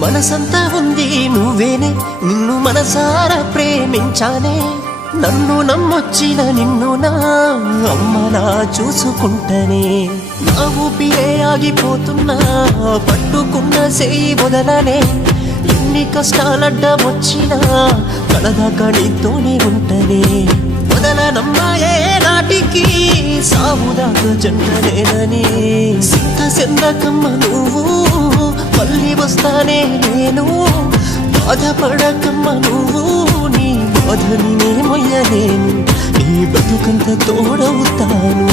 మనసంతా ఉంది నువ్వేనే, నిన్ను మనసారా ప్రేమించానే. నన్ను నమ్మొచ్చిన నిన్ను నా అమ్మలా చూసుకుంటనే. నా ఊపిరే ఆగిపోతున్నా, పట్టుకున్న సేయి వదలనే. ఎన్ని కష్టాలడ్డమొచ్చినా కలదాకా నీతోనే ఉంటనే. వదలనమ్మాయే నాటికి సావుదాకా జంటనేనని. సింత సెందకమ్మ నువ్వు, మళ్ళీ వస్తానే నేను. బాధపడకమ్మ నువ్వు, నీ బాధని నే మొయ్యలేను. నీ బతుకంత తోడవుతాను.